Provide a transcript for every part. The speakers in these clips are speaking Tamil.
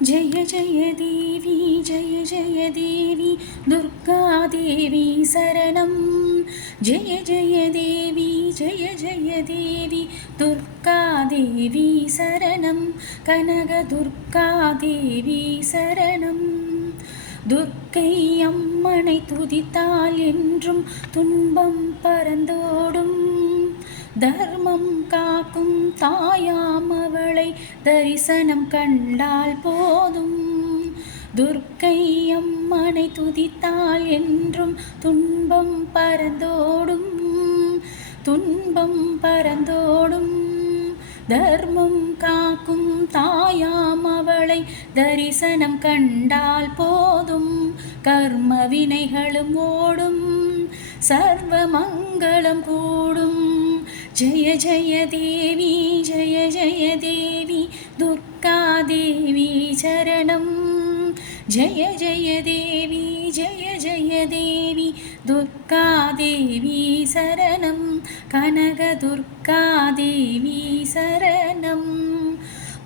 जय जय देवी दुर्गा देवी शरणं जय जय देवी दुर्गा देवी शरणं कनक दुर्गा देवी शरणं துர்க்கை அம்மனை துதித்தால் என்றும் துன்பம் பறந்தோடும் தர்மம் காக்கும் தாயாம் அவளை தரிசனம் கண்டால் போதும் துர்க்கை அம்மனை துதித்தால் என்றும் துன்பம் பறந்தோடும் துன்பம் பறந்தோடும் தர்மம் காக்கும் தாயாம் அவளை தரிசனம் கண்டால் போதும் கர்ம வினைகளும் ஓடும் சர்வ மங்களம் கூடும் ஜெய ஜெய தேவி துர்கா தேவி சரணம் ஜெய ஜெய தேவி துர்கா தேவி சரணம் கனக துர்கா தேவி சரணம்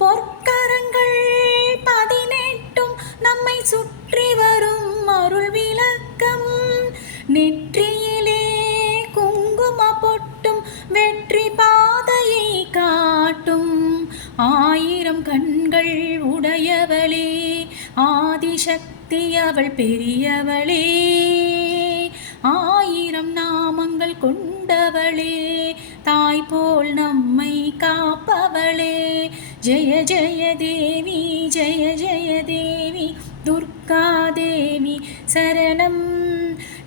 பொற்கரங்கள் 18 நம்மை சுற்றி வரும் அருள் விளக்கம் நெற்றியிலே குங்கும பொட்டும் வெற்றி பாதையை காட்டும் 1000 கண்கள் உடையவளே ஆதிசக்தி அவள் பெரியவளே 1000 நாமங்கள் கொண்டவளே தாய் போல் நம்மை காப்பவளே ஜெய ஜெய தேவி துர்கா தேவி சரணம்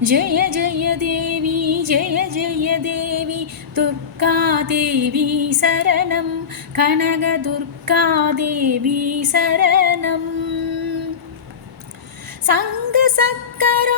ஜெய ஜெய தேவி துர்கா தேவி சரணம் கனக துர்கா தேவி சரணம் சங்கு சக்கர